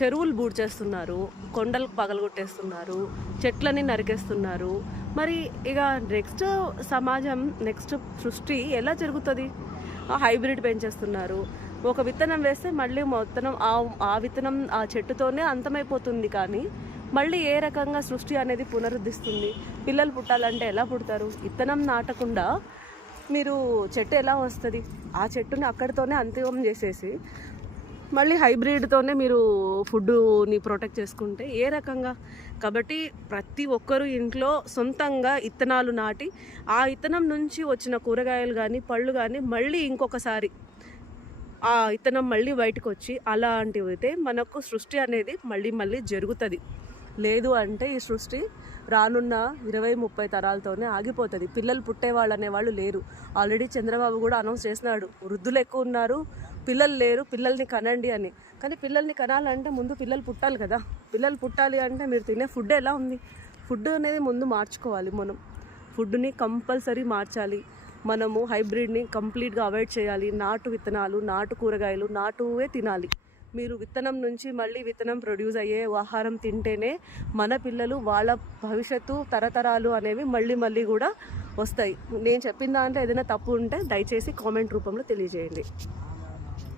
చెరువులు బూడ్చేస్తున్నారు, కొండలు పగలగొట్టేస్తున్నారు, చెట్లని నరికేస్తున్నారు. మరి ఇక నెక్స్ట్ సమాజం, నెక్స్ట్ సృష్టి ఎలా జరుగుతుంది? హైబ్రిడ్ పెంచేస్తున్నారు. ఒక విత్తనం వేస్తే మళ్ళీ మొత్తం ఆ విత్తనం ఆ చెట్టుతోనే అంతమైపోతుంది. కానీ మళ్ళీ ఏ రకంగా సృష్టి అనేది పునరుద్ధరిస్తుంది? పిల్లలు పుట్టాలంటే ఎలా పుడతారు? విత్తనం నాటకుండా మీరు చెట్టు ఎలా వస్తుంది? ఆ చెట్టుని అక్కడితోనే అంతిమం చేసేసి మళ్ళీ హైబ్రిడ్తోనే మీరు ఫుడ్ని ప్రొటెక్ట్ చేసుకుంటే ఏ రకంగా? కాబట్టి ప్రతి ఒక్కరూ ఇంట్లో సొంతంగా విత్తనాలు నాటి ఆ విత్తనం నుంచి వచ్చిన కూరగాయలు కానీ పళ్ళు కానీ మళ్ళీ ఇంకొకసారి ఆ విత్తనం మళ్ళీ బయటకు వచ్చి అలాంటివి అయితే మనకు సృష్టి అనేది మళ్ళీ జరుగుతుంది. లేదు అంటే ఈ సృష్టి రానున్న 20-30 తరాలతోనే ఆగిపోతుంది. పిల్లలు పుట్టేవాళ్ళు అనేవాళ్ళు లేరు. ఆల్రెడీ చంద్రబాబు కూడా అనౌన్స్ చేసినాడు, వృద్ధులు ఎక్కువ ఉన్నారు, పిల్లలు లేరు, పిల్లల్ని కనండి అని. కానీ పిల్లల్ని కనాలంటే ముందు పిల్లలు పుట్టాలి కదా. పిల్లలు పుట్టాలి అంటే మీరు తినే ఫుడ్ ఎలా ఉంది? ఫుడ్ అనేది ముందు మార్చుకోవాలి. మనం ఫుడ్ని కంపల్సరీ మార్చాలి. మనము హైబ్రిడ్ని కంప్లీట్గా అవాయిడ్ చేయాలి. నాటు విత్తనాలు, నాటు కూరగాయలు, నాటువే తినాలి. మీరు విత్తనం నుంచి మళ్ళీ విత్తనం ప్రొడ్యూస్ అయ్యే ఆహారం తింటేనే మన పిల్లలు, వాళ్ళ భవిష్యత్తు తరతరాలు అనేవి మళ్ళీ కూడా వస్తాయి. నేను చెప్పిన దాంట్లో ఏదైనా తప్పు ఉంటే దయచేసి కామెంట్ రూపంలో తెలియజేయండి.